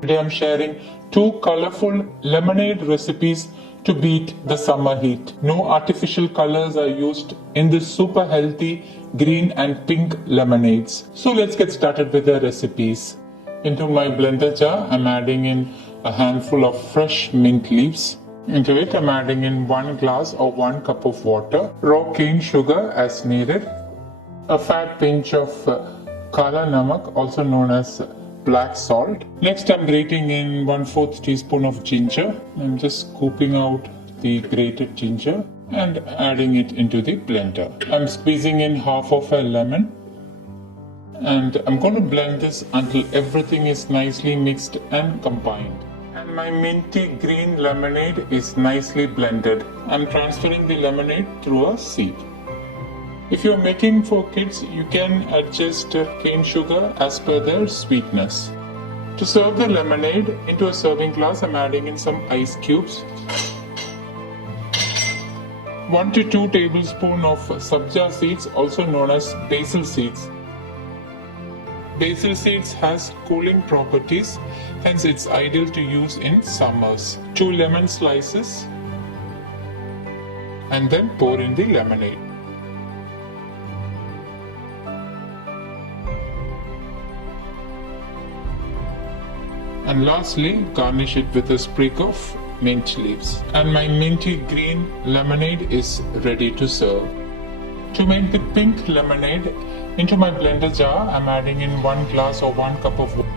Today I'm sharing two colorful lemonade recipes to beat the summer heat. No artificial colors are used in this super healthy green and pink lemonades. So let's get started with the recipes. Into my blender jar, I'm adding in a handful of fresh mint leaves. Into it, I'm adding in 1 glass or 1 cup of water, raw cane sugar as needed, a fat pinch of kala namak, also known as black salt. Next, I'm grating in 1/4 teaspoon of ginger. I'm just scooping out the grated ginger and adding it into the blender. I'm squeezing in half of a lemon and I'm going to blend this until everything is nicely mixed and combined. And my minty green lemonade is nicely blended. I'm transferring the lemonade through a sieve. If you're making for kids, you can adjust cane sugar as per their sweetness. To serve the lemonade into a serving glass, I'm adding in some ice cubes. 1 to 2 tablespoons of sabja seeds, also known as basil seeds. Basil seeds has cooling properties, hence it's ideal to use in summers. 2 lemon slices and then pour in the lemonade. And lastly, garnish it with a sprig of mint leaves. And my minty green lemonade is ready to serve. To make the pink lemonade, into my blender jar, I'm adding in 1 glass or 1 cup of water.